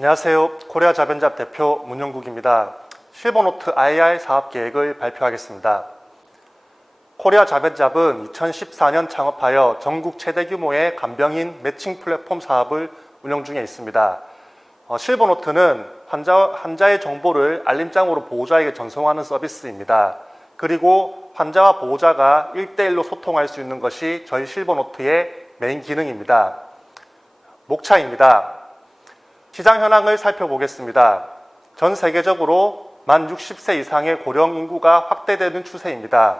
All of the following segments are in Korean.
안녕하세요. 코리아 자변잡 대표 문영국입니다. 실버노트 IR 사업 계획을 발표하겠습니다. 코리아 자변잡은 2014년 창업하여 전국 최대 규모의 간병인 매칭 플랫폼 사업을 운영 중에 있습니다. 실버노트는 환자의 정보를 알림장으로 보호자에게 전송하는 서비스입니다. 그리고 환자와 보호자가 1대1로 소통할 수 있는 것이 저희 실버노트의 메인 기능입니다. 목차입니다. 시장 현황을 살펴보겠습니다. 전 세계적으로 만 60세 이상의 고령 인구가 확대되는 추세입니다.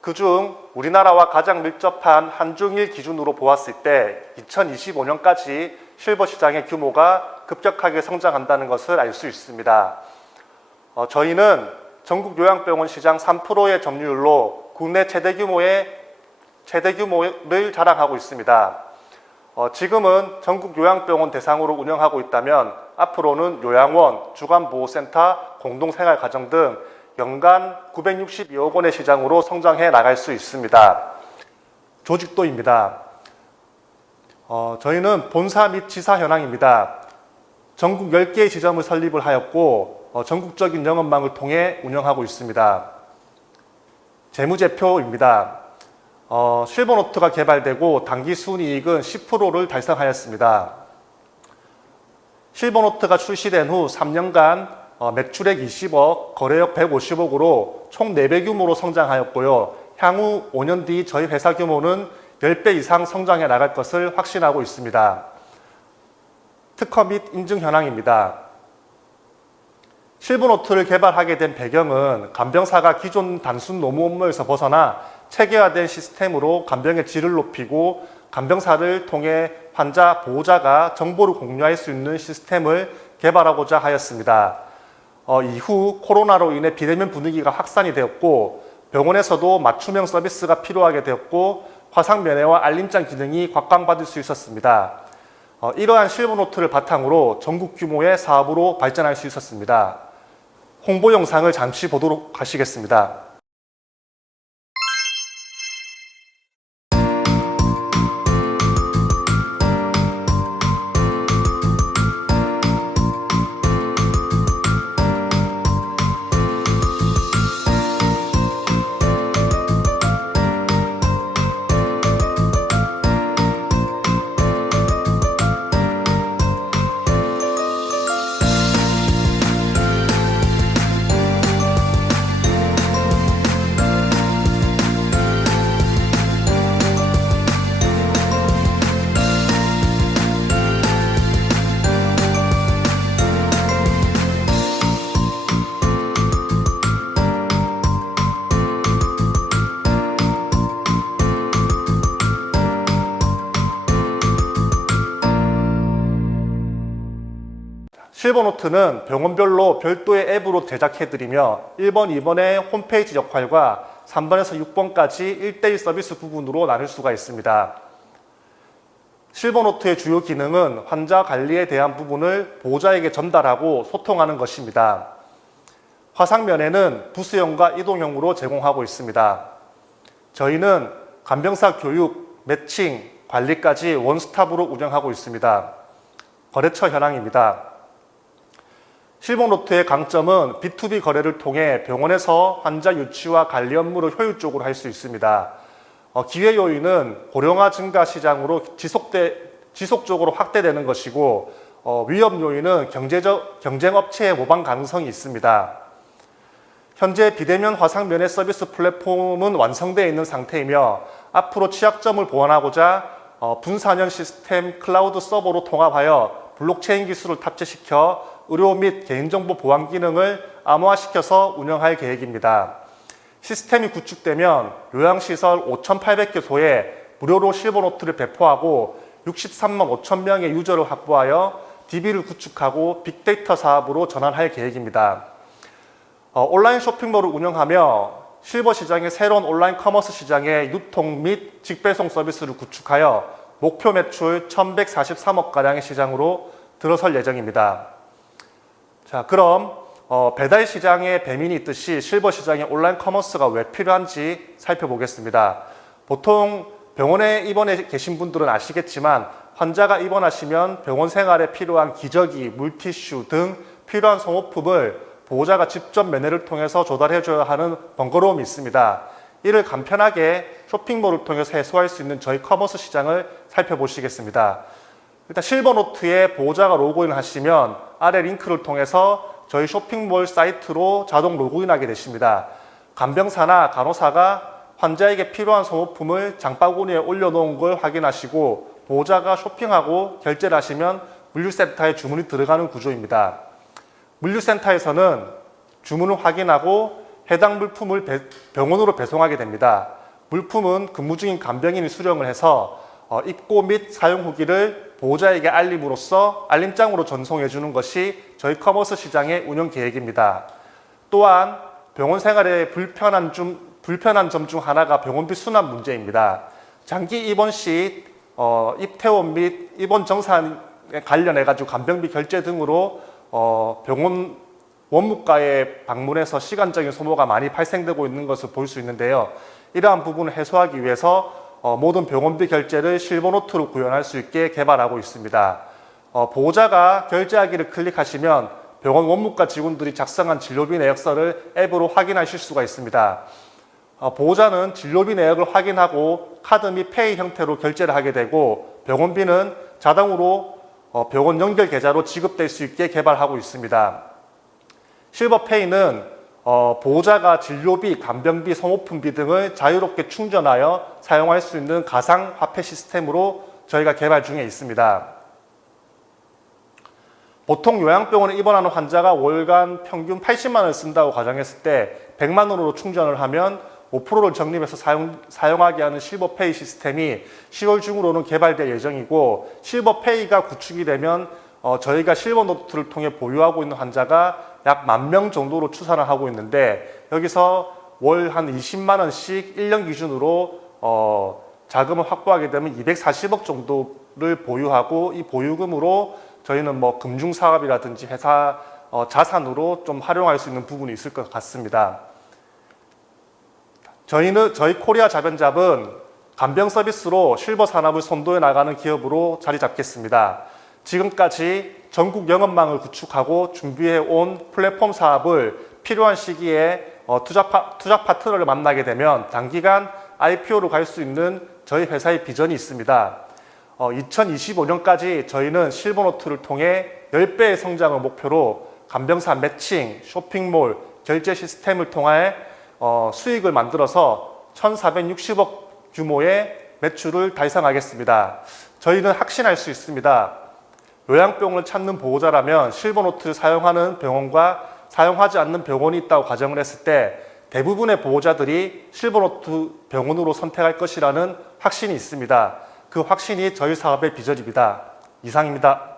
그중 우리나라와 가장 밀접한 한중일 기준으로 보았을 때 2025년까지 실버 시장의 규모가 급격하게 성장한다는 것을 알 수 있습니다. 저희는 전국 요양병원 시장 3%의 점유율로 국내 최대 규모를 자랑하고 있습니다. 지금은 전국 요양병원 대상으로 운영하고 있다면 앞으로는 요양원, 주간보호센터, 공동생활가정 등 연간 962억 원의 시장으로 성장해 나갈 수 있습니다. 조직도입니다. 저희는 본사 및 지사 현황입니다. 전국 10개의 지점을 설립을 하였고 전국적인 영업망을 통해 운영하고 있습니다. 재무제표입니다. 실버노트가 개발되고 당기 순이익은 10%를 달성하였습니다. 실버노트가 출시된 후 3년간 매출액 20억, 거래액 150억으로 총 4배 규모로 성장하였고요. 향후 5년 뒤 저희 회사 규모는 10배 이상 성장해 나갈 것을 확신하고 있습니다. 특허 및 인증 현황입니다. 실버노트를 개발하게 된 배경은 간병사가 기존 단순 노무 업무에서 벗어나 체계화된 시스템으로 간병의 질을 높이고 간병사를 통해 환자, 보호자가 정보를 공유할 수 있는 시스템을 개발하고자 하였습니다. 이후 코로나로 인해 비대면 분위기가 확산이 되었고 병원에서도 맞춤형 서비스가 필요하게 되었고 화상 면회와 알림장 기능이 곽광받을 수 있었습니다. 이러한 실버노트를 바탕으로 전국 규모의 사업으로 발전할 수 있었습니다. 홍보 영상을 잠시 보도록 하시겠습니다. 실버노트는 병원별로 별도의 앱으로 제작해드리며 1번, 2번의 홈페이지 역할과 3번에서 6번까지 1대1 서비스 부분으로 나눌 수가 있습니다. 실버노트의 주요 기능은 환자 관리에 대한 부분을 보호자에게 전달하고 소통하는 것입니다. 화상면회는 부스형과 이동형으로 제공하고 있습니다. 저희는 간병사 교육, 매칭, 관리까지 원스톱으로 운영하고 있습니다. 거래처 현황입니다. 실버노트의 강점은 B2B 거래를 통해 병원에서 환자 유치와 관리 업무를 효율적으로 할 수 있습니다. 기회 요인은 고령화 증가 시장으로 지속적으로 확대되는 것이고 위험 요인은 경쟁 업체의 모방 가능성이 있습니다. 현재 비대면 화상 면회 서비스 플랫폼은 완성되어 있는 상태이며 앞으로 취약점을 보완하고자 분산형 시스템 클라우드 서버로 통합하여 블록체인 기술을 탑재시켜 의료 및 개인정보 보안 기능을 암호화시켜서 운영할 계획입니다. 시스템이 구축되면 요양시설 5,800개소에 무료로 실버노트를 배포하고 63만 5천 명의 유저를 확보하여 DB를 구축하고 빅데이터 사업으로 전환할 계획입니다. 온라인 쇼핑몰을 운영하며 실버 시장의 새로운 온라인 커머스 시장의 유통 및 직배송 서비스를 구축하여 목표 매출 1,143억가량의 시장으로 들어설 예정입니다. 자, 그럼 배달 시장에 배민이 있듯이 실버 시장에 온라인 커머스가 왜 필요한지 살펴보겠습니다. 보통 병원에 입원해 계신 분들은 아시겠지만 환자가 입원하시면 병원 생활에 필요한 기저귀, 물티슈 등 필요한 소모품을 보호자가 직접 면회를 통해서 조달해줘야 하는 번거로움이 있습니다. 이를 간편하게 쇼핑몰을 통해서 해소할 수 있는 저희 커머스 시장을 살펴보시겠습니다. 일단 실버노트에 보호자가 로그인을 하시면 아래 링크를 통해서 저희 쇼핑몰 사이트로 자동 로그인하게 되십니다. 간병사나 간호사가 환자에게 필요한 소모품을 장바구니에 올려놓은 걸 확인하시고 보호자가 쇼핑하고 결제를 하시면 물류센터에 주문이 들어가는 구조입니다. 물류센터에서는 주문을 확인하고 해당 물품을 병원으로 배송하게 됩니다. 물품은 근무 중인 간병인이 수령을 해서 입고 및 사용 후기를 보호자에게 알림으로써 알림장으로 전송해 주는 것이 저희 커머스 시장의 운영 계획입니다. 또한 병원 생활에 불편한 점 중 하나가 병원비 수납 문제입니다. 장기 입원 시 입퇴원 및 입원 정산에 관련해 가지고 간병비 결제 등으로 병원 원무과에 방문해서 시간적인 소모가 많이 발생되고 있는 것을 볼 수 있는데요. 이러한 부분을 해소하기 위해서 모든 병원비 결제를 실버노트로 구현할 수 있게 개발하고 있습니다. 보호자가 결제하기를 클릭하시면 병원 원무과 직원들이 작성한 진료비 내역서를 앱으로 확인하실 수가 있습니다. 보호자는 진료비 내역을 확인하고 카드 및 페이 형태로 결제를 하게 되고 병원비는 자동으로 병원 연결 계좌로 지급될 수 있게 개발하고 있습니다. 실버페이는 보호자가 진료비, 간병비, 소모품비 등을 자유롭게 충전하여 사용할 수 있는 가상화폐 시스템으로 저희가 개발 중에 있습니다. 보통 요양병원에 입원하는 환자가 월간 평균 80만 원을 쓴다고 가정했을 때 100만 원으로 충전을 하면 5%를 적립해서 사용하게 하는 실버페이 시스템이 10월 중으로는 개발될 예정이고 실버페이가 구축이 되면 저희가 실버노트를 통해 보유하고 있는 환자가 약 10,000명 정도로 추산을 하고 있는데 여기서 월 한 20만 원씩 1년 기준으로 자금을 확보하게 되면 240억 정도를 보유하고 이 보유금으로 저희는 뭐 금융사업이라든지 회사 자산으로 좀 활용할 수 있는 부분이 있을 것 같습니다. 저희 코리아 자변잡은 간병 서비스로 실버 산업을 선도해 나가는 기업으로 자리 잡겠습니다. 지금까지 전국 영업망을 구축하고 준비해 온 플랫폼 사업을 필요한 시기에 투자 파트너를 만나게 되면 단기간 IPO로 갈 수 있는 저희 회사의 비전이 있습니다. 2025년까지 저희는 실버노트를 통해 10배의 성장을 목표로 간병사 매칭, 쇼핑몰, 결제 시스템을 통해 수익을 만들어서 1,460억 규모의 매출을 달성하겠습니다. 저희는 확신할 수 있습니다. 요양병을 찾는 보호자라면 실버노트를 사용하는 병원과 사용하지 않는 병원이 있다고 가정을 했을 때 대부분의 보호자들이 실버노트 병원으로 선택할 것이라는 확신이 있습니다. 그 확신이 저희 사업의 비전입니다. 이상입니다.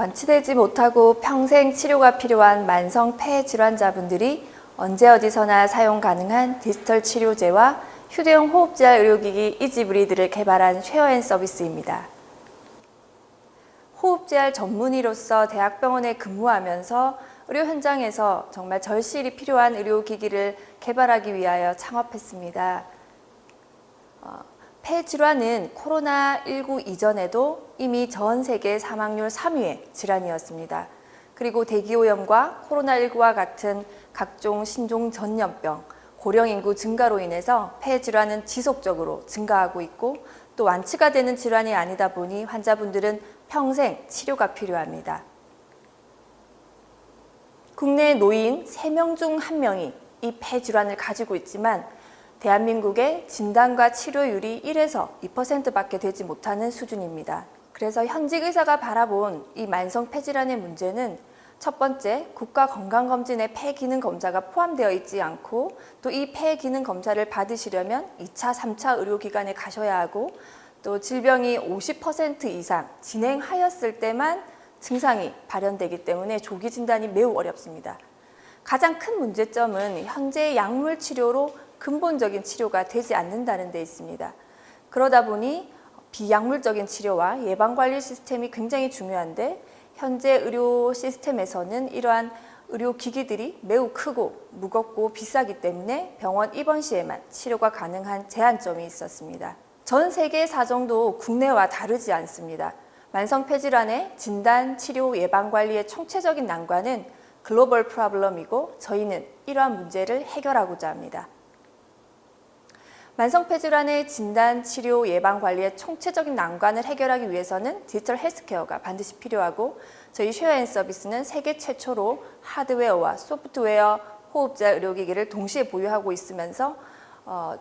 완치되지 못하고 평생 치료가 필요한 만성 폐 질환자분들이 언제 어디서나 사용 가능한 디지털 치료제와 휴대용 호흡지알 의료기기 이지브리드를 개발한 쉐어앤서비스입니다. 호흡지알 전문의로서 대학병원에 근무하면서 의료 현장에서 정말 절실히 필요한 의료기기를 개발하기 위하여 창업했습니다. 폐 질환은 코로나19 이전에도 이미 전 세계 사망률 3위의 질환이었습니다. 그리고 대기오염과 코로나19와 같은 각종 신종 전염병, 고령 인구 증가로 인해서 폐 질환은 지속적으로 증가하고 있고 또 완치가 되는 질환이 아니다 보니 환자분들은 평생 치료가 필요합니다. 국내 노인 3명 중 1명이 이 폐 질환을 가지고 있지만 대한민국의 진단과 치료율이 1에서 2%밖에 되지 못하는 수준입니다. 그래서 현직 의사가 바라본 이 만성 폐질환의 문제는 첫 번째, 국가건강검진에 폐기능검사가 포함되어 있지 않고 또 이 폐기능검사를 받으시려면 2차, 3차 의료기관에 가셔야 하고 또 질병이 50% 이상 진행하였을 때만 증상이 발현되기 때문에 조기 진단이 매우 어렵습니다. 가장 큰 문제점은 현재 약물 치료로 근본적인 치료가 되지 않는다는 데 있습니다. 그러다 보니 비약물적인 치료와 예방관리 시스템이 굉장히 중요한데 현재 의료 시스템에서는 이러한 의료기기들이 매우 크고 무겁고 비싸기 때문에 병원 입원 시에만 치료가 가능한 제한점이 있었습니다. 전 세계 사정도 국내와 다르지 않습니다. 만성 폐질환의 진단, 치료, 예방관리의 총체적인 난관은 글로벌 프로블럼이고 저희는 이러한 문제를 해결하고자 합니다. 만성 폐질환의 진단, 치료, 예방 관리의 총체적인 난관을 해결하기 위해서는 디지털 헬스케어가 반드시 필요하고 저희 쉐어앤서비스는 세계 최초로 하드웨어와 소프트웨어 호흡자 의료기기를 동시에 보유하고 있으면서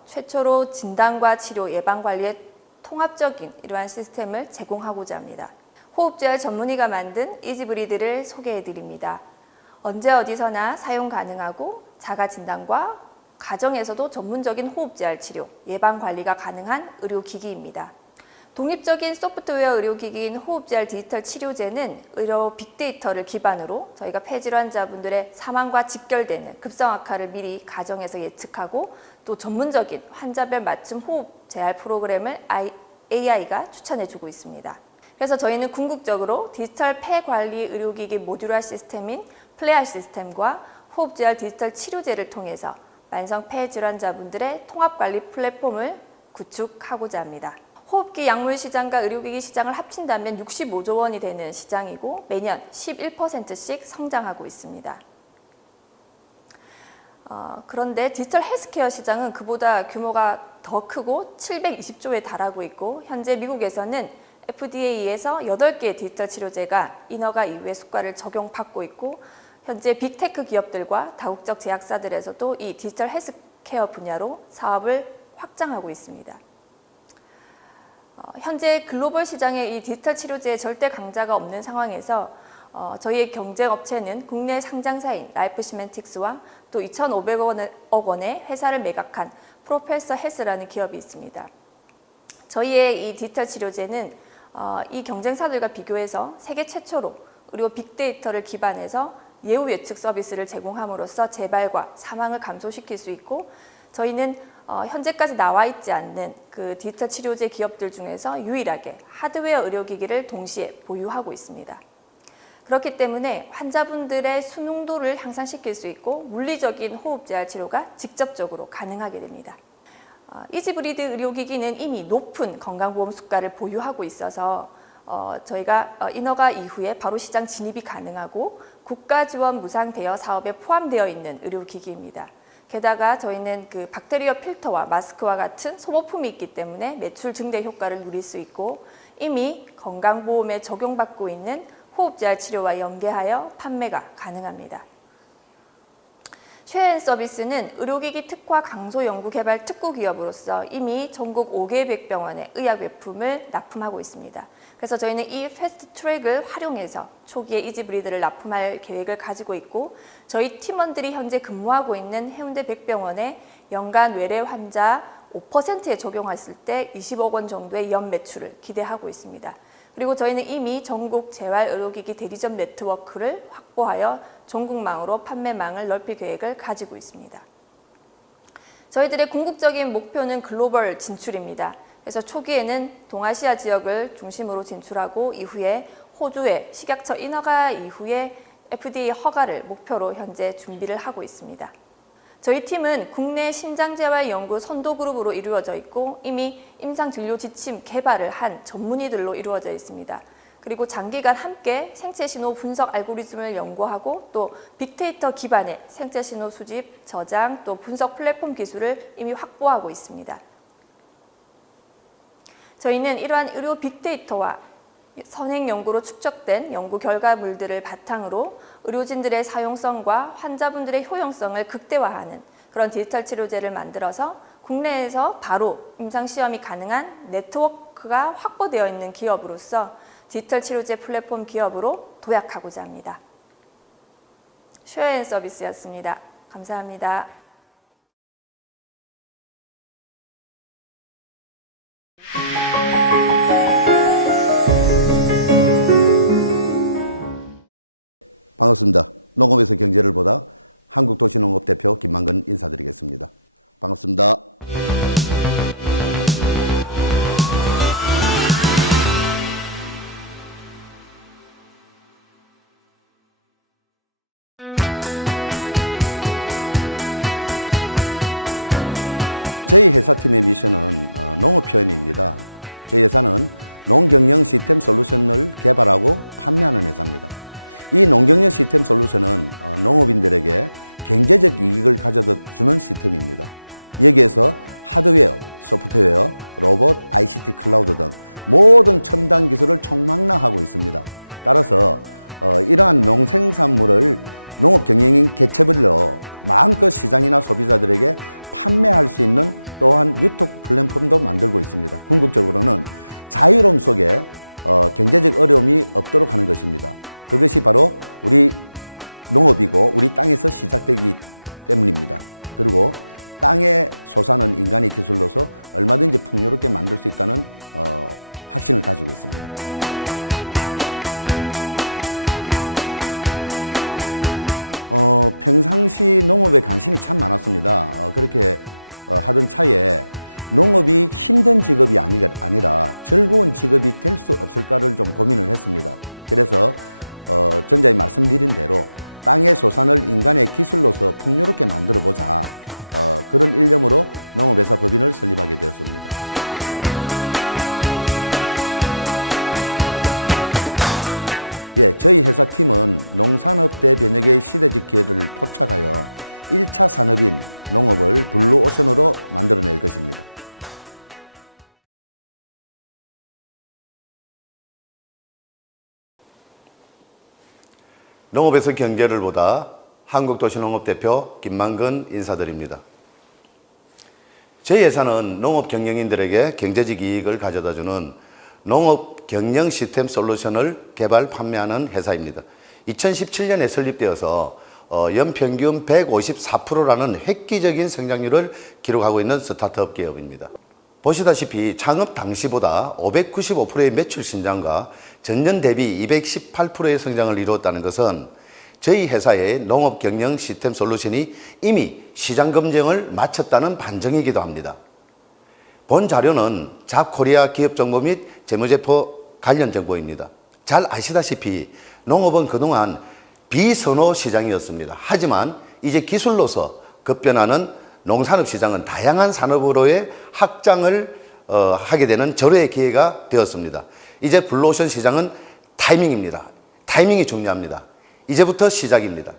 최초로 진단과 치료, 예방 관리의 통합적인 이러한 시스템을 제공하고자 합니다. 호흡지알 전문의가 만든 이지브리드를 소개해 드립니다. 언제 어디서나 사용 가능하고 자가 진단과 가정에서도 전문적인 호흡지알 치료, 예방관리가 가능한 의료기기입니다. 독립적인 소프트웨어 의료기기인 호흡지알 디지털 치료제는 의료 빅데이터를 기반으로 저희가 폐질환자분들의 사망과 직결되는 급성악화를 미리 가정에서 예측하고 또 전문적인 환자별 맞춤 호흡 재활 프로그램을 AI가 추천해주고 있습니다. 그래서 저희는 궁극적으로 디지털 폐관리 의료기기 모듈화 시스템인 플레알 시스템과 호흡지알 디지털 치료제를 통해서 만성 폐질환자분들의 통합관리 플랫폼을 구축하고자 합니다. 호흡기 약물 시장과 의료기기 시장을 합친다면 65조 원이 되는 시장이고 매년 11%씩 성장하고 있습니다. 그런데 디지털 헬스케어 시장은 그보다 규모가 더 크고 720조에 달하고 있고 현재 미국에서는 FDA에서 8개의 디지털 치료제가 인허가 이후에 수가를 적용받고 있고 현재 빅테크 기업들과 다국적 제약사들에서도 이 디지털 헬스케어 분야로 사업을 확장하고 있습니다. 현재 글로벌 시장에 이 디지털 치료제의 절대 강자가 없는 상황에서 저희의 경쟁 업체는 국내 상장사인 라이프시멘틱스와 또 2,500억 원의 회사를 매각한 프로페서 헬스라는 기업이 있습니다. 저희의 이 디지털 치료제는 이 경쟁사들과 비교해서 세계 최초로 의료 빅데이터를 기반해서 예후 예측 서비스를 제공함으로써 재발과 사망을 감소시킬 수 있고 저희는 현재까지 나와 있지 않는 그 디지털 치료제 기업들 중에서 유일하게 하드웨어 의료기기를 동시에 보유하고 있습니다. 그렇기 때문에 환자분들의 수능도를 향상시킬 수 있고 물리적인 호흡재활 치료가 직접적으로 가능하게 됩니다. 이지브리드 의료기기는 이미 높은 건강보험 수가를 보유하고 있어서 저희가 인허가 이후에 바로 시장 진입이 가능하고 국가지원 무상 대여 사업에 포함되어 있는 의료기기입니다. 게다가 저희는 그 박테리어 필터와 마스크와 같은 소모품이 있기 때문에 매출 증대 효과를 누릴 수 있고 이미 건강보험에 적용받고 있는 호흡재활 치료와 연계하여 판매가 가능합니다. 쉐어앤서비스는 의료기기 특화 강소연구개발 특구기업으로서 이미 전국 5개 백병원에 의약외품을 납품하고 있습니다. 그래서 저희는 이 패스트트랙을 활용해서 초기에 이지브리드를 납품할 계획을 가지고 있고 저희 팀원들이 현재 근무하고 있는 해운대 백병원에 연간 외래 환자 5%에 적용했을 때 20억 원 정도의 연 매출을 기대하고 있습니다. 그리고 저희는 이미 전국 재활의료기기 대리점 네트워크를 확보하여 전국망으로 판매망을 넓힐 계획을 가지고 있습니다. 저희들의 궁극적인 목표는 글로벌 진출입니다. 그래서 초기에는 동아시아 지역을 중심으로 진출하고 이후에 호주의 식약처 인허가 이후에 FDA 허가를 목표로 현재 준비를 하고 있습니다. 저희 팀은 국내 심장재활연구 선도그룹으로 이루어져 있고 이미 임상진료 지침 개발을 한 전문의들로 이루어져 있습니다. 그리고 장기간 함께 생체신호 분석 알고리즘을 연구하고 또 빅데이터 기반의 생체신호 수집, 저장, 또 분석 플랫폼 기술을 이미 확보하고 있습니다. 저희는 이러한 의료 빅데이터와 선행 연구로 축적된 연구 결과물들을 바탕으로 의료진들의 사용성과 환자분들의 효용성을 극대화하는 그런 디지털 치료제를 만들어서 국내에서 바로 임상시험이 가능한 네트워크가 확보되어 있는 기업으로서 디지털 치료제 플랫폼 기업으로 도약하고자 합니다. 쇼앤서비스였습니다. 감사합니다. 농업에서 경제를 보다 한국도시농업대표 김만근 인사드립니다. 저희 회사는 농업 경영인들에게 경제적 이익을 가져다주는 농업 경영 시스템 솔루션을 개발 판매하는 회사입니다. 2017년에 설립되어서 연평균 154%라는 획기적인 성장률을 기록하고 있는 스타트업 기업입니다. 보시다시피 창업 당시보다 595%의 매출 신장과 전년 대비 218%의 성장을 이루었다는 것은 저희 회사의 농업 경영 시스템 솔루션이 이미 시장 검증을 마쳤다는 반증이기도 합니다. 본 자료는 잡코리아 기업 정보 및 재무제표 관련 정보입니다. 잘 아시다시피 농업은 그동안 비선호 시장이었습니다. 하지만 이제 기술로서 급변하는 농산업 시장은 다양한 산업으로의 확장을 하게 되는 절호의 기회가 되었습니다. 이제 블루오션 시장은 타이밍입니다. 타이밍이 중요합니다. 이제부터 시작입니다.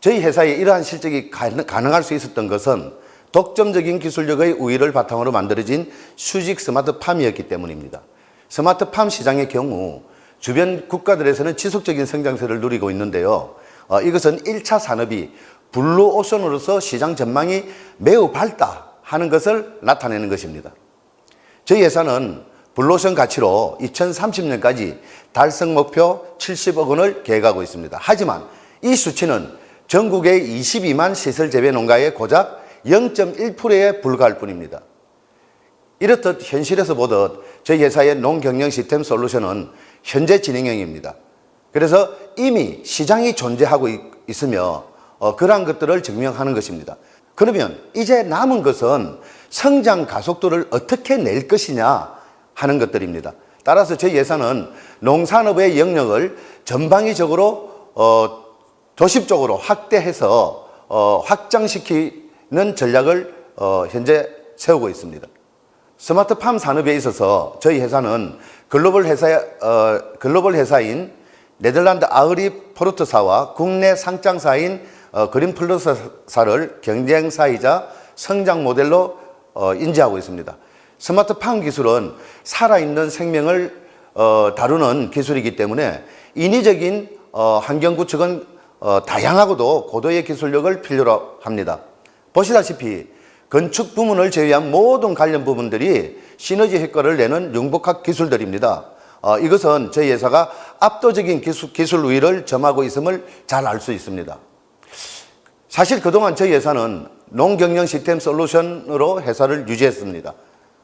저희 회사의 이러한 실적이 가능할 수 있었던 것은 독점적인 기술력의 우위를 바탕으로 만들어진 수직 스마트팜이었기 때문입니다. 스마트팜 시장의 경우 주변 국가들에서는 지속적인 성장세를 누리고 있는데요. 이것은 1차 산업이 블루오션으로서 시장 전망이 매우 밝다 하는 것을 나타내는 것입니다. 저희 회사는 블루오션 가치로 2030년까지 달성 목표 70억 원을 계획하고 있습니다. 하지만 이 수치는 전국의 22만 시설 재배 농가의 고작 0.1%에 불과할 뿐입니다. 이렇듯 현실에서 보듯 저희 회사의 농경영 시스템 솔루션은 현재 진행형입니다. 그래서 이미 시장이 존재하고 있으며 그러한 것들을 증명하는 것입니다. 그러면 이제 남은 것은 성장 가속도를 어떻게 낼 것이냐 하는 것들입니다. 따라서 저희 회사는 농산업의 영역을 전방위적으로 도심적으로 확대해서 확장시키는 전략을 현재 세우고 있습니다. 스마트팜 산업에 있어서 저희 회사는 글로벌 회사인 네덜란드 아흐리 포르트사와 국내 상장사인 그린플러스사를 경쟁사이자 성장 모델로 인지하고 있습니다. 스마트팜 기술은 살아있는 생명을 다루는 기술이기 때문에 인위적인 환경 구축은 다양하고도 고도의 기술력을 필요로 합니다. 보시다시피 건축 부문을 제외한 모든 관련 부분들이 시너지 효과를 내는 융복합 기술들입니다. 이것은 저희 회사가 압도적인 기술 우위를 점하고 있음을 잘 알 수 있습니다. 사실 그동안 저희 회사는 농경영 시스템 솔루션으로 회사를 유지했습니다.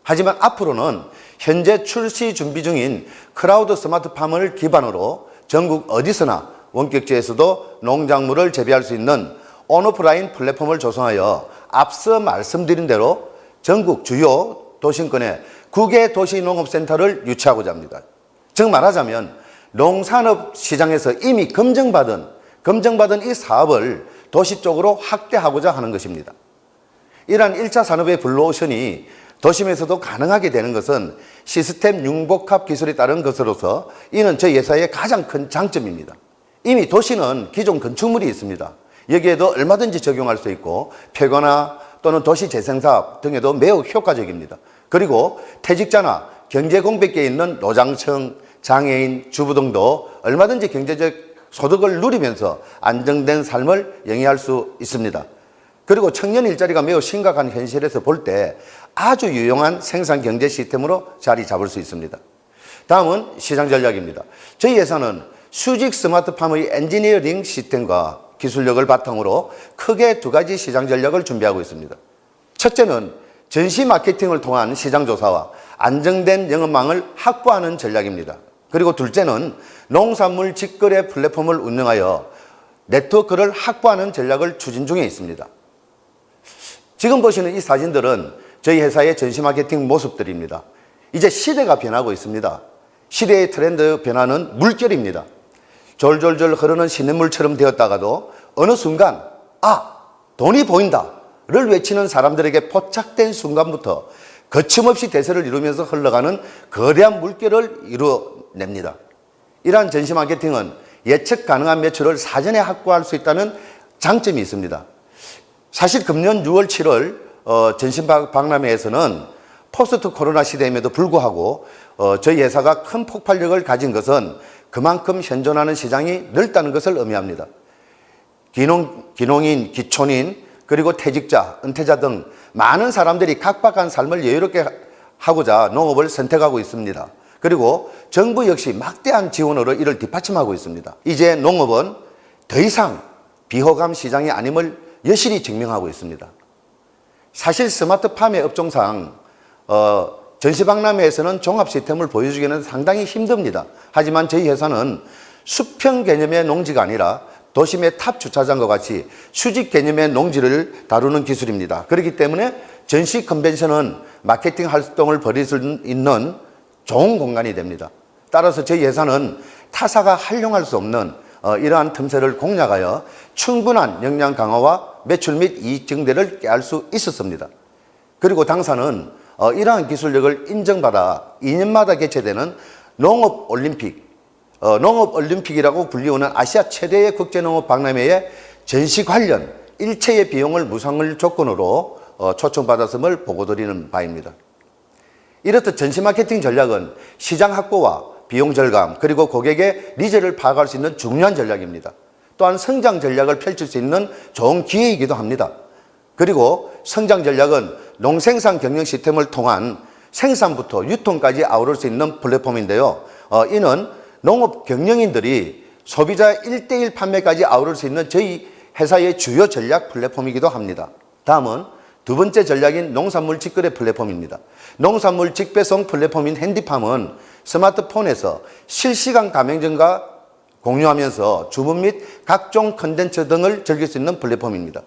하지만 앞으로는 현재 출시 준비 중인 크라우드 스마트팜을 기반으로 전국 어디서나 원격지에서도 농작물을 재배할 수 있는 온오프라인 플랫폼을 조성하여 앞서 말씀드린 대로 전국 주요 도심권에 9개 도시농업센터를 유치하고자 합니다. 즉 말하자면 농산업 시장에서 이미 검증받은 이 사업을 도시 쪽으로 확대하고자 하는 것입니다. 이러한 1차 산업의 블루오션이 도심에서도 가능하게 되는 것은 시스템 융복합 기술에 따른 것으로서 이는 저희 회사의 가장 큰 장점입니다. 이미 도시는 기존 건축물이 있습니다. 여기에도 얼마든지 적용할 수 있고 폐관화 또는 도시 재생사업 등에도 매우 효과적입니다. 그리고 퇴직자나 경제 공백기에 있는 노장층, 장애인, 주부 등도 얼마든지 경제적 소득을 누리면서 안정된 삶을 영위할 수 있습니다. 그리고 청년 일자리가 매우 심각한 현실에서 볼 때 아주 유용한 생산 경제 시스템으로 자리 잡을 수 있습니다. 다음은 시장 전략입니다. 저희 회사는 수직 스마트팜의 엔지니어링 시스템과 기술력을 바탕으로 크게 두 가지 시장 전략을 준비하고 있습니다. 첫째는 전시 마케팅을 통한 시장 조사와 안정된 영업망을 확보하는 전략입니다. 그리고 둘째는 농산물 직거래 플랫폼을 운영하여 네트워크를 확보하는 전략을 추진 중에 있습니다. 지금 보시는 이 사진들은 저희 회사의 전시 마케팅 모습들입니다. 이제 시대가 변하고 있습니다. 시대의 트렌드 변화는 물결입니다. 졸졸졸 흐르는 시냇물처럼 되었다가도 어느 순간 돈이 보인다를 외치는 사람들에게 포착된 순간부터 거침없이 대세를 이루면서 흘러가는 거대한 물결을 이루어냅니다. 이러한 전시 마케팅은 예측 가능한 매출을 사전에 확보할 수 있다는 장점이 있습니다. 사실 금년 6월, 7월 전시 박람회에서는 포스트 코로나 시대임에도 불구하고 저희 회사가 큰 폭발력을 가진 것은 그만큼 현존하는 시장이 넓다는 것을 의미합니다. 기농인, 기촌인, 그리고 퇴직자, 은퇴자 등 많은 사람들이 각박한 삶을 여유롭게 하고자 농업을 선택하고 있습니다. 그리고 정부 역시 막대한 지원으로 이를 뒷받침하고 있습니다. 이제 농업은 더 이상 비호감 시장이 아님을 여실히 증명하고 있습니다. 사실 스마트팜의 업종상 전시박람회에서는 종합 시스템을 보여주기는 상당히 힘듭니다. 하지만 저희 회사는 수평 개념의 농지가 아니라 도심의 탑 주차장과 같이 수직 개념의 농지를 다루는 기술입니다. 그렇기 때문에 전시 컨벤션은 마케팅 활동을 벌일 수 있는 좋은 공간이 됩니다. 따라서 저희 회사는 타사가 활용할 수 없는 이러한 틈새를 공략하여 충분한 역량 강화와 매출 및 이익 증대를 꾀할 수 있었습니다. 그리고 당사는 이러한 기술력을 인정받아 2년마다 개최되는 농업올림픽이라고 불리우는 아시아 최대의 국제농업 박람회의 전시 관련 일체의 비용을 무상을 조건으로 초청받았음을 보고드리는 바입니다. 이렇듯 전시 마케팅 전략은 시장 확보와 비용 절감 그리고 고객의 니즈를 파악할 수 있는 중요한 전략입니다. 또한 성장 전략을 펼칠 수 있는 좋은 기회이기도 합니다. 그리고 성장 전략은 농생산 경영 시스템을 통한 생산부터 유통까지 아우를 수 있는 플랫폼인데요. 이는 농업 경영인들이 소비자 1:1 판매까지 아우를 수 있는 저희 회사의 주요 전략 플랫폼이기도 합니다. 다음은 두 번째 전략인 농산물 직거래 플랫폼입니다. 농산물 직배송 플랫폼인 핸디팜은 스마트폰에서 실시간 가맹점과 공유하면서 주문 및 각종 컨텐츠 등을 즐길 수 있는 플랫폼입니다.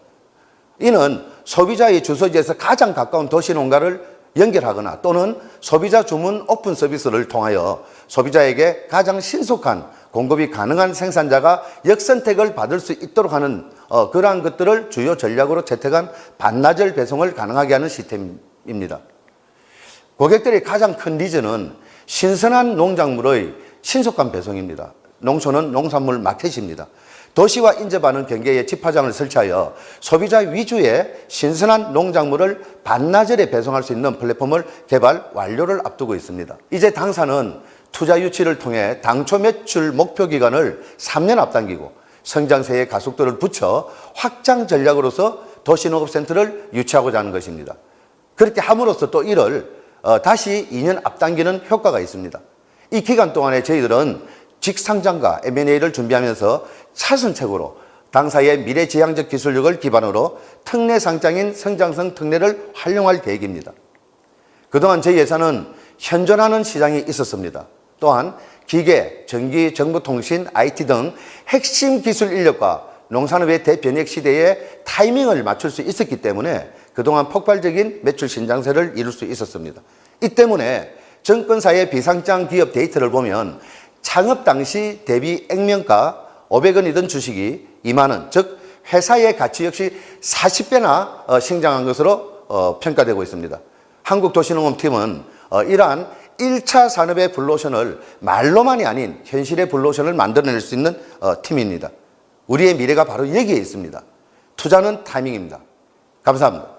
이는 소비자의 주소지에서 가장 가까운 도시 농가를 연결하거나 또는 소비자 주문 오픈 서비스를 통하여 소비자에게 가장 신속한 공급이 가능한 생산자가 역선택을 받을 수 있도록 하는 그러한 것들을 주요 전략으로 채택한 반나절 배송을 가능하게 하는 시스템입니다. 고객들의 가장 큰 니즈는 신선한 농작물의 신속한 배송입니다. 농촌은 농산물 마켓입니다. 도시와 인접하는 경계에 집화장을 설치하여 소비자 위주의 신선한 농작물을 반나절에 배송할 수 있는 플랫폼을 개발 완료를 앞두고 있습니다. 이제 당사는 투자 유치를 통해 당초 매출 목표 기간을 3년 앞당기고 성장세의 가속도를 붙여 확장 전략으로서 도시농업센터를 유치하고자 하는 것입니다. 그렇게 함으로써 또 이를 다시 2년 앞당기는 효과가 있습니다. 이 기간 동안에 저희들은 직상장과 M&A를 준비하면서 차선책으로 당사의 미래지향적 기술력을 기반으로 특례 상장인 성장성 특례를 활용할 계획입니다. 그동안 저희 회사는 현존하는 시장이 있었습니다. 또한 기계, 전기, 정보통신, IT 등 핵심 기술 인력과 농산업의 대변혁 시대에 타이밍을 맞출 수 있었기 때문에 그동안 폭발적인 매출 신장세를 이룰 수 있었습니다. 이 때문에 정권사의 비상장 기업 데이터를 보면 창업 당시 대비 액면가 500원이던 주식이 2만 원, 즉 회사의 가치 역시 40배나 성장한 것으로 평가되고 있습니다. 한국도시농업팀은 이러한 1차 산업의 블루오션을 말로만이 아닌 현실의 블루오션을 만들어낼 수 있는 팀입니다. 우리의 미래가 바로 여기에 있습니다. 투자는 타이밍입니다. 감사합니다.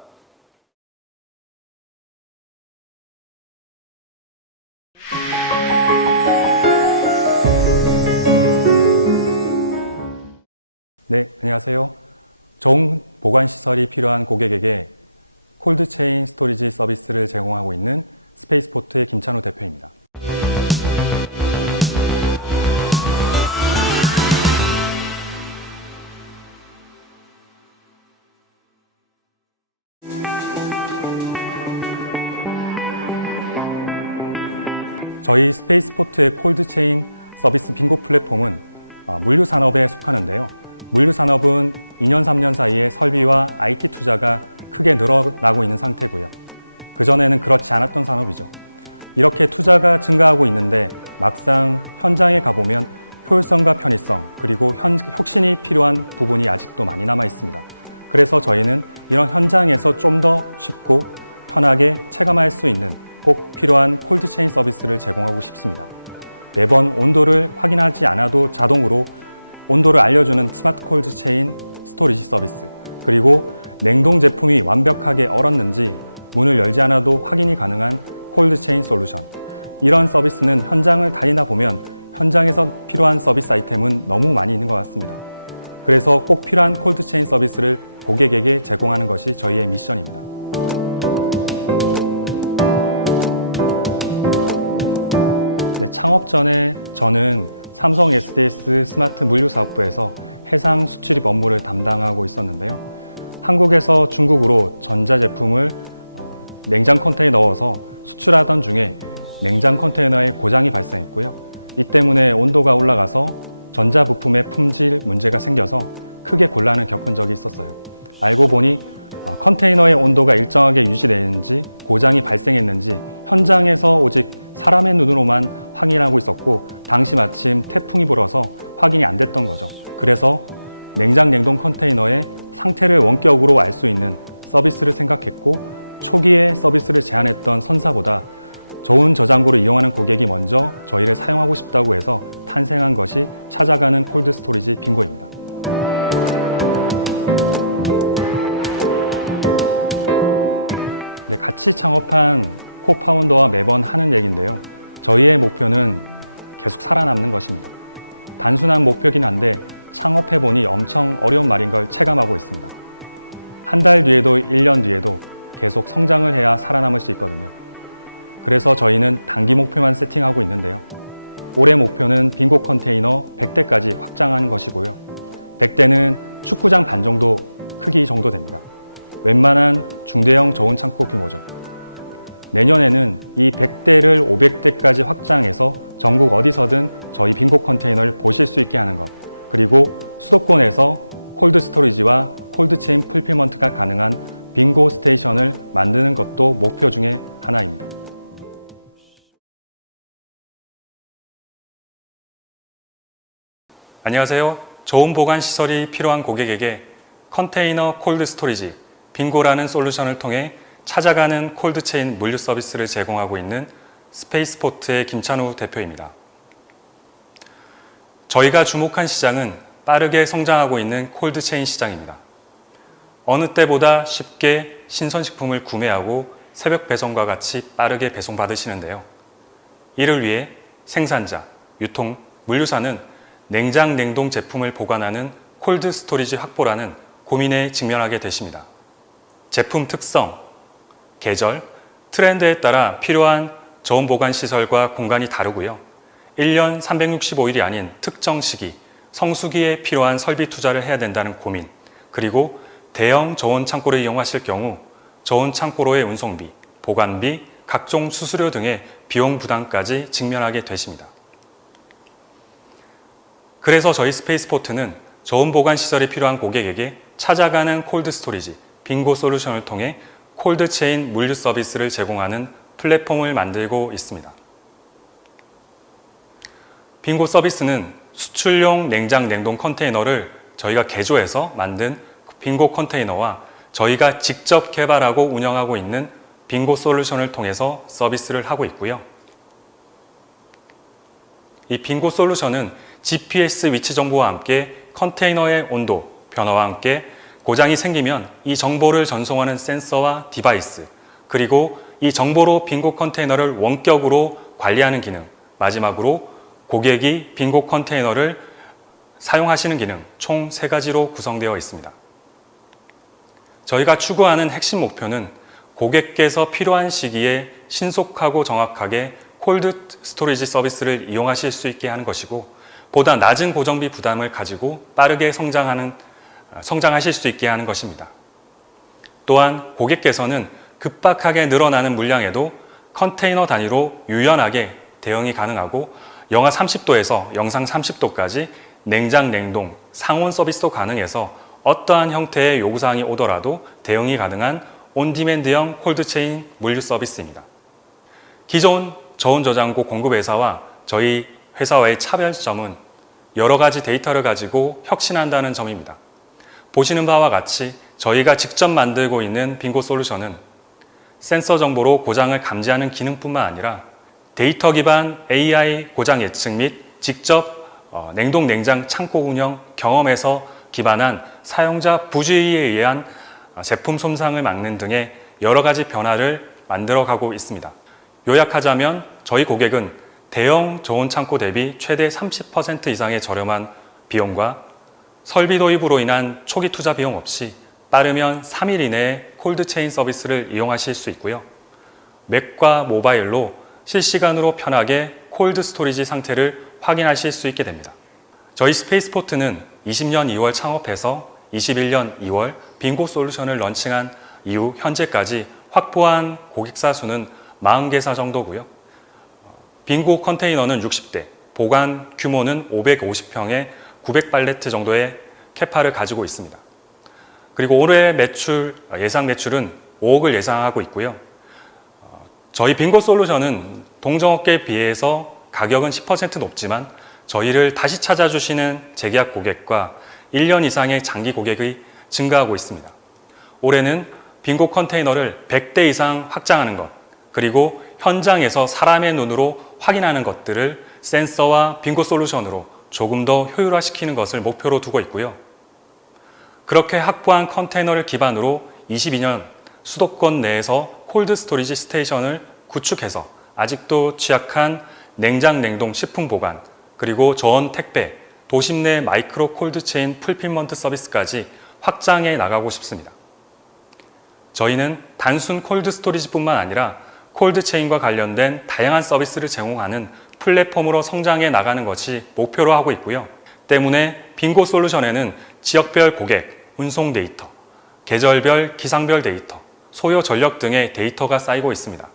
안녕하세요. 좋은 보관 시설이 필요한 고객에게 컨테이너 콜드 스토리지 빙고라는 솔루션을 통해 찾아가는 콜드체인 물류 서비스를 제공하고 있는 스페이스포트의 김찬우 대표입니다. 저희가 주목한 시장은 빠르게 성장하고 있는 콜드체인 시장입니다. 어느 때보다 쉽게 신선식품을 구매하고 새벽 배송과 같이 빠르게 배송받으시는데요. 이를 위해 생산자, 유통, 물류사는 냉장, 냉동 제품을 보관하는 콜드 스토리지 확보라는 고민에 직면하게 되십니다. 제품 특성, 계절, 트렌드에 따라 필요한 저온 보관 시설과 공간이 다르고요. 1년 365일이 아닌 특정 시기, 성수기에 필요한 설비 투자를 해야 된다는 고민, 그리고 대형 저온 창고를 이용하실 경우 저온 창고로의 운송비, 보관비, 각종 수수료 등의 비용 부담까지 직면하게 되십니다. 그래서 저희 스페이스포트는 저온 보관 시설이 필요한 고객에게 찾아가는 콜드 스토리지, 빙고 솔루션을 통해 콜드체인 물류 서비스를 제공하는 플랫폼을 만들고 있습니다. 빙고 서비스는 수출용 냉장 냉동 컨테이너를 저희가 개조해서 만든 빙고 컨테이너와 저희가 직접 개발하고 운영하고 있는 빙고 솔루션을 통해서 서비스를 하고 있고요. 이 빙고 솔루션은 GPS 위치 정보와 함께 컨테이너의 온도, 변화와 함께 고장이 생기면 이 정보를 전송하는 센서와 디바이스, 그리고 이 정보로 빙고 컨테이너를 원격으로 관리하는 기능, 마지막으로 고객이 빙고 컨테이너를 사용하시는 기능 총 3가지로 구성되어 있습니다. 저희가 추구하는 핵심 목표는 고객께서 필요한 시기에 신속하고 정확하게 콜드 스토리지 서비스를 이용하실 수 있게 하는 것이고, 보다 낮은 고정비 부담을 가지고 빠르게 성장하실 수 있게 하는 것입니다. 또한 고객께서는 급박하게 늘어나는 물량에도 컨테이너 단위로 유연하게 대응이 가능하고 영하 30도에서 영상 30도까지 냉장, 냉동, 상온 서비스도 가능해서 어떠한 형태의 요구사항이 오더라도 대응이 가능한 온디맨드형 콜드체인 물류 서비스입니다. 기존 저온 저장고 공급 회사와 저희 회사와의 차별점은 여러 가지 데이터를 가지고 혁신한다는 점입니다. 보시는 바와 같이 저희가 직접 만들고 있는 빙고 솔루션은 센서 정보로 고장을 감지하는 기능뿐만 아니라 데이터 기반 AI 고장 예측 및 직접 냉동 냉장 창고 운영 경험에서 기반한 사용자 부주의에 의한 제품 손상을 막는 등의 여러 가지 변화를 만들어가고 있습니다. 요약하자면 저희 고객은 대형 저온 창고 대비 최대 30% 이상의 저렴한 비용과 설비 도입으로 인한 초기 투자 비용 없이 빠르면 3일 이내에 콜드체인 서비스를 이용하실 수 있고요. 맥과 모바일로 실시간으로 편하게 콜드 스토리지 상태를 확인하실 수 있게 됩니다. 저희 스페이스포트는 20년 2월 창업해서 21년 2월 빙고 솔루션을 런칭한 이후 현재까지 확보한 고객사 수는 40개사 정도고요. 빙고 컨테이너는 60대, 보관 규모는 550평에 900팔레트 정도의 캐파를 가지고 있습니다. 그리고 올해 예상 매출은 5억을 예상하고 있고요. 저희 빙고 솔루션은 동종업계에 비해서 가격은 10% 높지만 저희를 다시 찾아주시는 재계약 고객과 1년 이상의 장기 고객이 증가하고 있습니다. 올해는 빙고 컨테이너를 100대 이상 확장하는 것, 그리고 현장에서 사람의 눈으로 확인하는 것들을 센서와 빙고 솔루션으로 조금 더 효율화시키는 것을 목표로 두고 있고요. 그렇게 확보한 컨테이너를 기반으로 22년 수도권 내에서 콜드 스토리지 스테이션을 구축해서 아직도 취약한 냉장, 냉동, 식품 보관, 그리고 저온 택배, 도심 내 마이크로 콜드체인 풀필먼트 서비스까지 확장해 나가고 싶습니다. 저희는 단순 콜드 스토리지뿐만 아니라 콜드체인과 관련된 다양한 서비스를 제공하는 플랫폼으로 성장해 나가는 것이 목표로 하고 있고요. 때문에 빙고 솔루션에는 지역별 고객, 운송 데이터, 계절별, 기상별 데이터, 소요 전력 등의 데이터가 쌓이고 있습니다.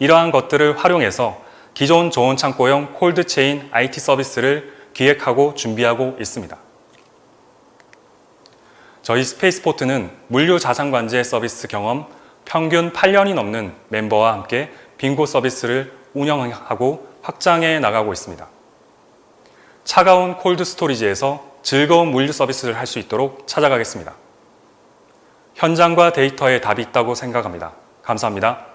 이러한 것들을 활용해서 기존 저온 창고형 콜드체인 IT 서비스를 기획하고 준비하고 있습니다. 저희 스페이스포트는 물류 자산관제 서비스 경험 평균 8년이 넘는 멤버와 함께 빙고 서비스를 운영하고 확장해 나가고 있습니다. 차가운 콜드 스토리지에서 즐거운 물류 서비스를 할 수 있도록 찾아가겠습니다. 현장과 데이터에 답이 있다고 생각합니다. 감사합니다.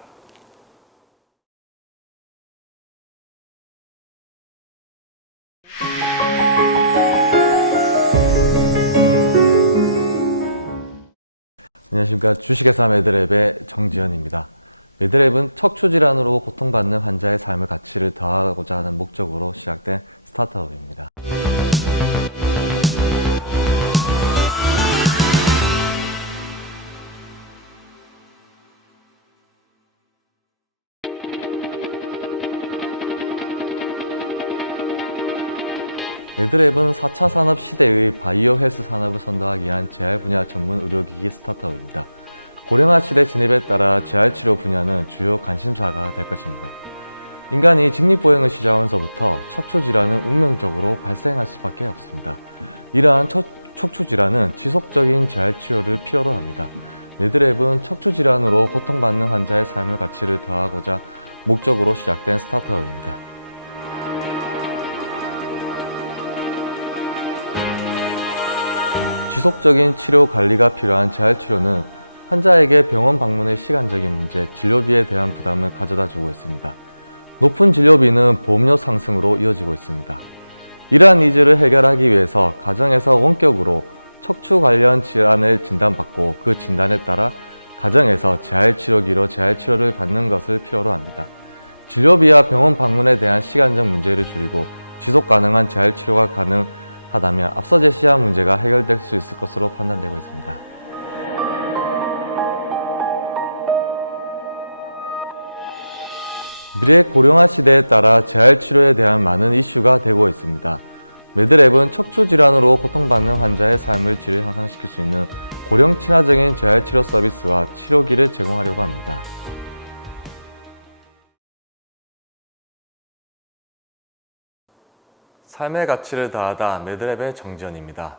삶의 가치를 다하다 매드랩의 정지현입니다.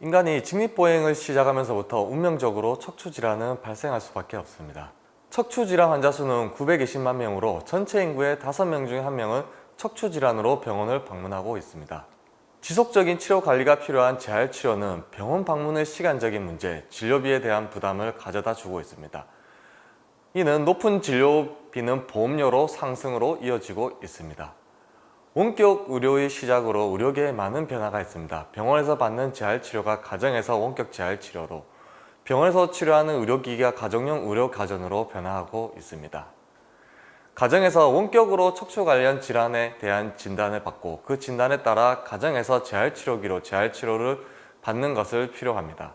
인간이 직립보행을 시작하면서부터 운명적으로 척추질환은 발생할 수밖에 없습니다. 척추질환 환자 수는 920만 명으로 전체 인구의 5명 중에 1명은 척추질환으로 병원을 방문하고 있습니다. 지속적인 치료 관리가 필요한 재활치료는 병원 방문의 시간적인 문제, 진료비에 대한 부담을 가져다 주고 있습니다. 이는 높은 진료비는 보험료로 상승으로 이어지고 있습니다. 원격 의료의 시작으로 의료계에 많은 변화가 있습니다. 병원에서 받는 재활치료가 가정에서 원격 재활치료로, 병원에서 치료하는 의료기기가 가정용 의료가전으로 변화하고 있습니다. 가정에서 원격으로 척추 관련 질환에 대한 진단을 받고 그 진단에 따라 가정에서 재활치료기로 재활치료를 받는 것을 필요합니다.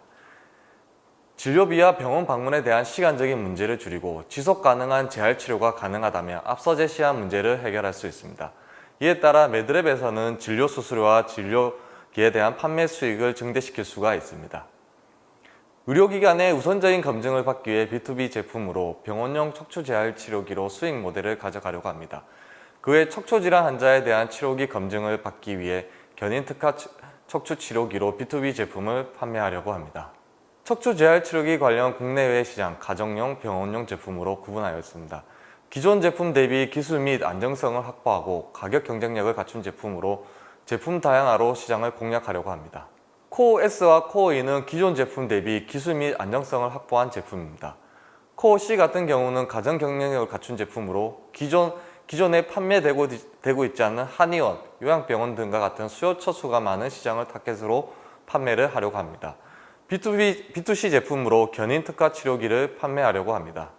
진료비와 병원 방문에 대한 시간적인 문제를 줄이고 지속 가능한 재활치료가 가능하다면 앞서 제시한 문제를 해결할 수 있습니다. 이에 따라 매드랩에서는 진료 수수료와 진료기에 대한 판매 수익을 증대시킬 수가 있습니다. 의료기관의 우선적인 검증을 받기 위해 B2B 제품으로 병원용 척추재활치료기로 수익 모델을 가져가려고 합니다. 그 외 척추질환 환자에 대한 치료기 검증을 받기 위해 견인특화 척추치료기로 B2B 제품을 판매하려고 합니다. 척추재활치료기 관련 국내외 시장, 가정용, 병원용 제품으로 구분하였습니다. 기존 제품 대비 기술 및 안정성을 확보하고 가격 경쟁력을 갖춘 제품으로 제품 다양화로 시장을 공략하려고 합니다. 코어 S와 코어 E는 기존 제품 대비 기술 및 안정성을 확보한 제품입니다. 코어 C 같은 경우는 가정 경쟁력을 갖춘 제품으로 기존에 판매되고 있지 않는 한의원, 요양병원 등과 같은 수요 처수가 많은 시장을 타겟으로 판매를 하려고 합니다. B2C 제품으로 견인 특화 치료기를 판매하려고 합니다.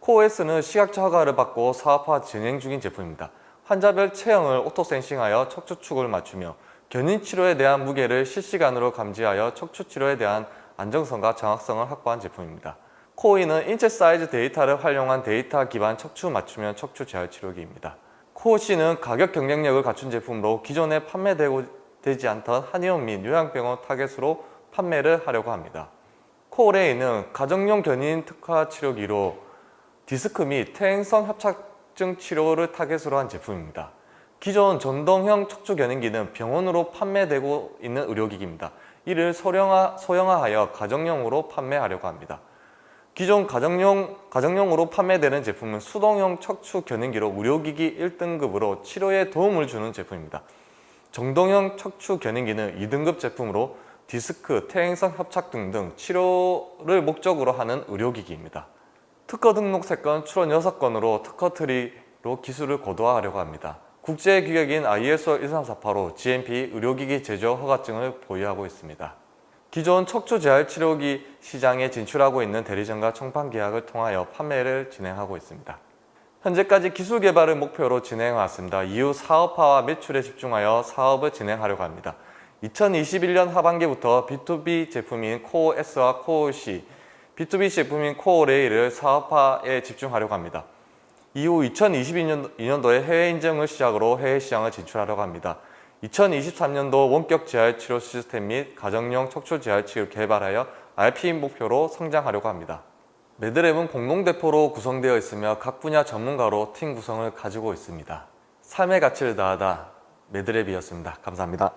코어 S는 시각처 허가를 받고 사업화 진행 중인 제품입니다. 환자별 체형을 오토센싱하여 척추축을 맞추며 견인치료에 대한 무게를 실시간으로 감지하여 척추치료에 대한 안정성과 정확성을 확보한 제품입니다. 코어 E는 인체 사이즈 데이터를 활용한 데이터 기반 척추 맞춤형 척추 재활치료기입니다. 코어 C는 가격 경쟁력을 갖춘 제품으로 기존에 판매되지 않던 한의원 및 요양병원 타겟으로 판매를 하려고 합니다. 코어 A는 가정용 견인 특화 치료기로 디스크 및 퇴행성 협착증 치료를 타겟으로 한 제품입니다. 기존 전동형 척추 견인기는 병원으로 판매되고 있는 의료기기입니다. 이를 소형화하여 가정용으로 판매하려고 합니다. 기존 가정용으로 판매되는 제품은 수동형 척추 견인기로 의료기기 1등급으로 치료에 도움을 주는 제품입니다. 정동형 척추 견인기는 2등급 제품으로 디스크, 퇴행성 협착 등등 치료를 목적으로 하는 의료기기입니다. 특허 등록 3건, 출원 6건으로 특허 트리로 기술을 고도화하려고 합니다. 국제규격인 ISO 13485 GMP 의료기기 제조 허가증을 보유하고 있습니다. 기존 척추 재활 치료기 시장에 진출하고 있는 대리점과 총판 계약을 통하여 판매를 진행하고 있습니다. 현재까지 기술 개발을 목표로 진행해왔습니다. 이후 사업화와 매출에 집중하여 사업을 진행하려고 합니다. 2021년 하반기부터 B2B 제품인 코어 S와 코어 C, B2B 제품인 코어 레일을 사업화에 집중하려고 합니다. 이후 2022년도에 해외 인증을 시작으로 해외 시장을 진출하려고 합니다. 2023년도 원격 재활 치료 시스템 및 가정용 척추 재활 치료를 개발하여 RP 목표로 성장하려고 합니다. 매드랩은 공동대표로 구성되어 있으며 각 분야 전문가로 팀 구성을 가지고 있습니다. 삶의 가치를 다하다 매드랩이었습니다. 감사합니다.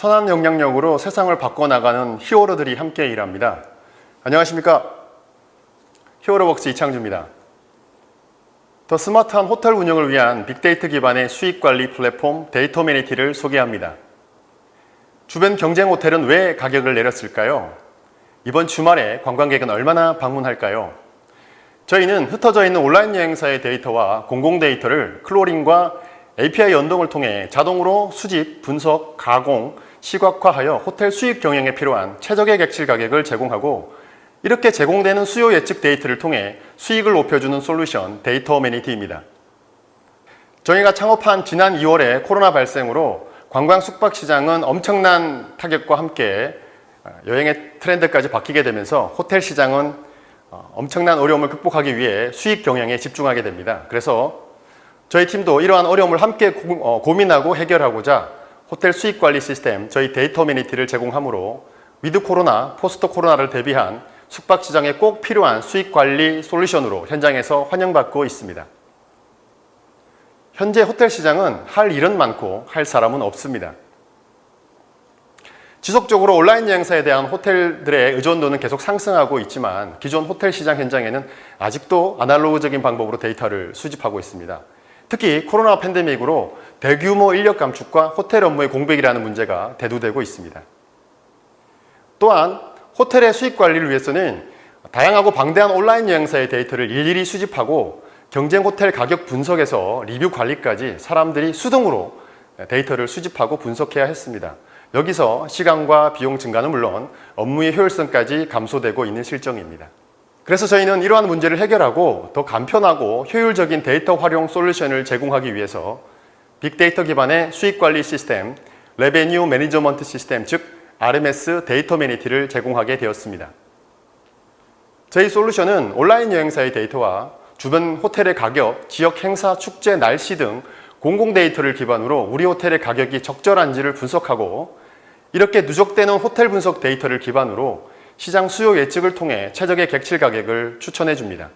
선한 영향력으로 세상을 바꿔나가는 히어로들이 함께 일합니다. 안녕하십니까? 히어로웍스 이창주입니다. 더 스마트한 호텔 운영을 위한 빅데이터 기반의 수익관리 플랫폼 데이터메니티를 소개합니다. 주변 경쟁 호텔은 왜 가격을 내렸을까요? 이번 주말에 관광객은 얼마나 방문할까요? 저희는 흩어져 있는 온라인 여행사의 데이터와 공공 데이터를 클로링과 API 연동을 통해 자동으로 수집, 분석, 가공, 시각화하여 호텔 수익 경영에 필요한 최적의 객실 가격을 제공하고 이렇게 제공되는 수요 예측 데이터를 통해 수익을 높여주는 솔루션 데이터메니티입니다. 저희가 창업한 지난 2월에 코로나 발생으로 관광 숙박 시장은 엄청난 타격과 함께 여행의 트렌드까지 바뀌게 되면서 호텔 시장은 엄청난 어려움을 극복하기 위해 수익 경영에 집중하게 됩니다. 그래서 저희 팀도 이러한 어려움을 함께 고민하고 해결하고자 호텔 수익 관리 시스템 저희 데이터메니티를 제공하므로 위드 코로나, 포스트 코로나를 대비한 숙박 시장에 꼭 필요한 수익 관리 솔루션으로 현장에서 환영받고 있습니다. 현재 호텔 시장은 할 일은 많고 할 사람은 없습니다. 지속적으로 온라인 여행사에 대한 호텔들의 의존도는 계속 상승하고 있지만 기존 호텔 시장 현장에는 아직도 아날로그적인 방법으로 데이터를 수집하고 있습니다. 특히 코로나 팬데믹으로 대규모 인력 감축과 호텔 업무의 공백이라는 문제가 대두되고 있습니다. 또한 호텔의 수익 관리를 위해서는 다양하고 방대한 온라인 여행사의 데이터를 일일이 수집하고 경쟁 호텔 가격 분석에서 리뷰 관리까지 사람들이 수동으로 데이터를 수집하고 분석해야 했습니다. 여기서 시간과 비용 증가는 물론 업무의 효율성까지 감소되고 있는 실정입니다. 그래서 저희는 이러한 문제를 해결하고 더 간편하고 효율적인 데이터 활용 솔루션을 제공하기 위해서 빅데이터 기반의 수익관리 시스템, 레베뉴 매니저먼트 시스템, 즉 RMS 데이터 매니티를 제공하게 되었습니다. 저희 솔루션은 온라인 여행사의 데이터와 주변 호텔의 가격, 지역 행사, 축제, 날씨 등 공공 데이터를 기반으로 우리 호텔의 가격이 적절한지를 분석하고 이렇게 누적되는 호텔 분석 데이터를 기반으로 시장 수요 예측을 통해 최적의 객실 가격을 추천해 줍니다.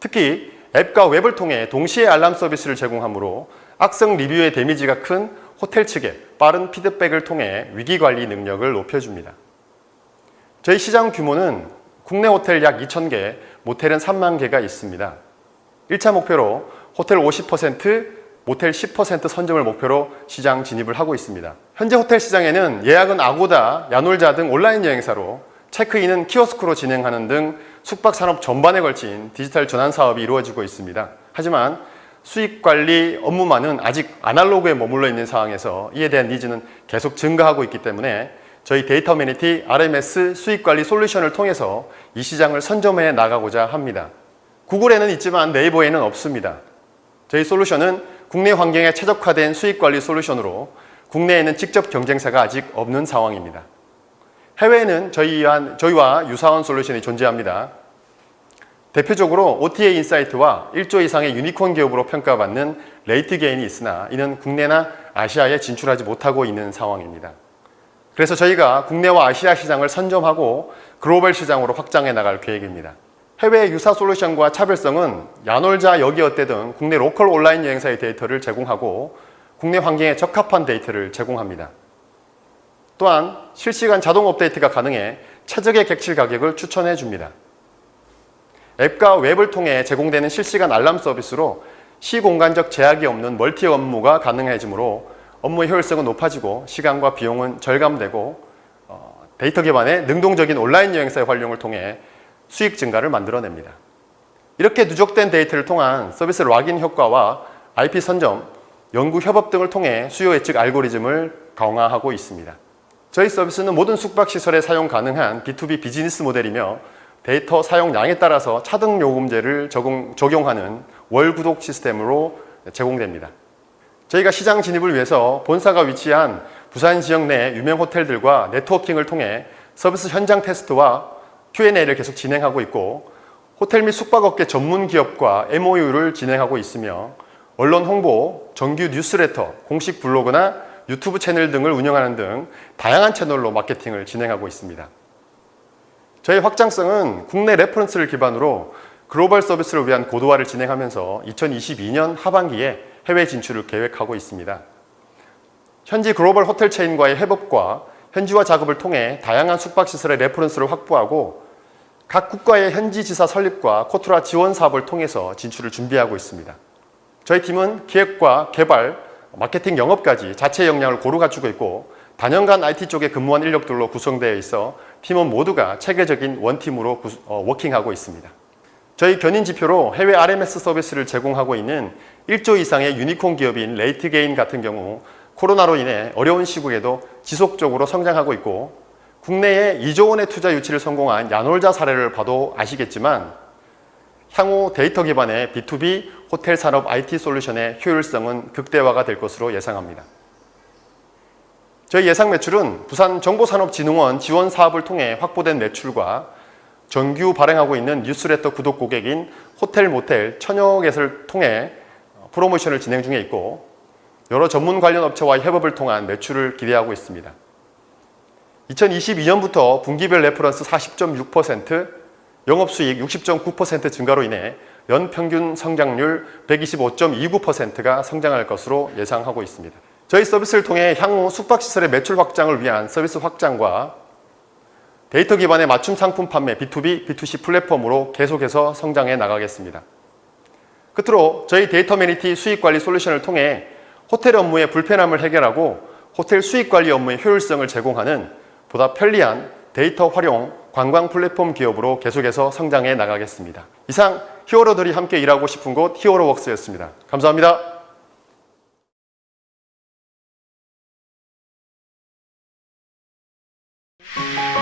특히 앱과 웹을 통해 동시에 알람 서비스를 제공하므로 악성 리뷰의 데미지가 큰 호텔 측에 빠른 피드백을 통해 위기 관리 능력을 높여줍니다. 저희 시장 규모는 국내 호텔 약 2,000개, 모텔은 3만 개가 있습니다. 1차 목표로 호텔 50%, 모텔 10% 선점을 목표로 시장 진입을 하고 있습니다. 현재 호텔 시장에는 예약은 아고다, 야놀자 등 온라인 여행사로 체크인은 키오스크로 진행하는 등 숙박 산업 전반에 걸친 디지털 전환 사업이 이루어지고 있습니다. 하지만 수익 관리 업무만은 아직 아날로그에 머물러 있는 상황에서 이에 대한 니즈는 계속 증가하고 있기 때문에 저희 데이터 매니티 RMS 수익 관리 솔루션을 통해서 이 시장을 선점해 나가고자 합니다. 구글에는 있지만 네이버에는 없습니다. 저희 솔루션은 국내 환경에 최적화된 수익 관리 솔루션으로 국내에는 직접 경쟁사가 아직 없는 상황입니다. 해외에는 저희와 유사한 솔루션이 존재합니다. 대표적으로 OTA 인사이트와 1조 이상의 유니콘 기업으로 평가받는 레이트게인이 있으나 이는 국내나 아시아에 진출하지 못하고 있는 상황입니다. 그래서 저희가 국내와 아시아 시장을 선점하고 글로벌 시장으로 확장해 나갈 계획입니다. 해외 유사 솔루션과 차별성은 야놀자, 여기어때 등 국내 로컬 온라인 여행사의 데이터를 제공하고 국내 환경에 적합한 데이터를 제공합니다. 또한 실시간 자동 업데이트가 가능해 최적의 객실 가격을 추천해 줍니다. 앱과 웹을 통해 제공되는 실시간 알람 서비스로 시공간적 제약이 없는 멀티 업무가 가능해지므로 업무의 효율성은 높아지고 시간과 비용은 절감되고 데이터 기반의 능동적인 온라인 여행사의 활용을 통해 수익 증가를 만들어냅니다. 이렇게 누적된 데이터를 통한 서비스 락인 효과와 IP 선점, 연구 협업 등을 통해 수요 예측 알고리즘을 강화하고 있습니다. 저희 서비스는 모든 숙박시설에 사용 가능한 B2B 비즈니스 모델이며 데이터 사용량에 따라서 차등 요금제를 적용하는 월 구독 시스템으로 제공됩니다. 저희가 시장 진입을 위해서 본사가 위치한 부산 지역 내 유명 호텔들과 네트워킹을 통해 서비스 현장 테스트와 Q&A를 계속 진행하고 있고 호텔 및 숙박업계 전문 기업과 MOU를 진행하고 있으며 언론 홍보, 정규 뉴스레터, 공식 블로그나 유튜브 채널 등을 운영하는 등 다양한 채널로 마케팅을 진행하고 있습니다. 저희 확장성은 국내 레퍼런스를 기반으로 글로벌 서비스를 위한 고도화를 진행하면서 2022년 하반기에 해외 진출을 계획하고 있습니다. 현지 글로벌 호텔 체인과의 협업과 현지화 작업을 통해 다양한 숙박시설의 레퍼런스를 확보하고 각 국가의 현지 지사 설립과 코트라 지원 사업을 통해서 진출을 준비하고 있습니다. 저희 팀은 기획과 개발, 마케팅 영업까지 자체 역량을 고루 갖추고 있고 단연간 IT 쪽에 근무한 인력들로 구성되어 있어 팀원 모두가 체계적인 원팀으로 워킹하고 있습니다. 저희 견인 지표로 해외 RMS 서비스를 제공하고 있는 1조 이상의 유니콘 기업인 레이트게인 같은 경우 코로나로 인해 어려운 시국에도 지속적으로 성장하고 있고 국내에 2조 원의 투자 유치를 성공한 야놀자 사례를 봐도 아시겠지만 향후 데이터 기반의 B2B 호텔 산업 IT 솔루션의 효율성은 극대화가 될 것으로 예상합니다. 저희 예상 매출은 부산정보산업진흥원 지원 사업을 통해 확보된 매출과 정규 발행하고 있는 뉴스레터 구독 고객인 호텔, 모텔, 천여 개를 통해 프로모션을 진행 중에 있고 여러 전문 관련 업체와의 협업을 통한 매출을 기대하고 있습니다. 2022년부터 분기별 레퍼런스 40.6%, 영업수익 60.9% 증가로 인해 연평균 성장률 125.29%가 성장할 것으로 예상하고 있습니다. 저희 서비스를 통해 향후 숙박시설의 매출 확장을 위한 서비스 확장과 데이터 기반의 맞춤 상품 판매 B2B, B2C 플랫폼으로 계속해서 성장해 나가겠습니다. 끝으로 저희 데이터 매니티 수익관리 솔루션을 통해 호텔 업무의 불편함을 해결하고 호텔 수익관리 업무의 효율성을 제공하는 보다 편리한 데이터 활용 관광 플랫폼 기업으로 계속해서 성장해 나가겠습니다. 이상 히어로들이 함께 일하고 싶은 곳 히어로웍스였습니다. 감사합니다. Thank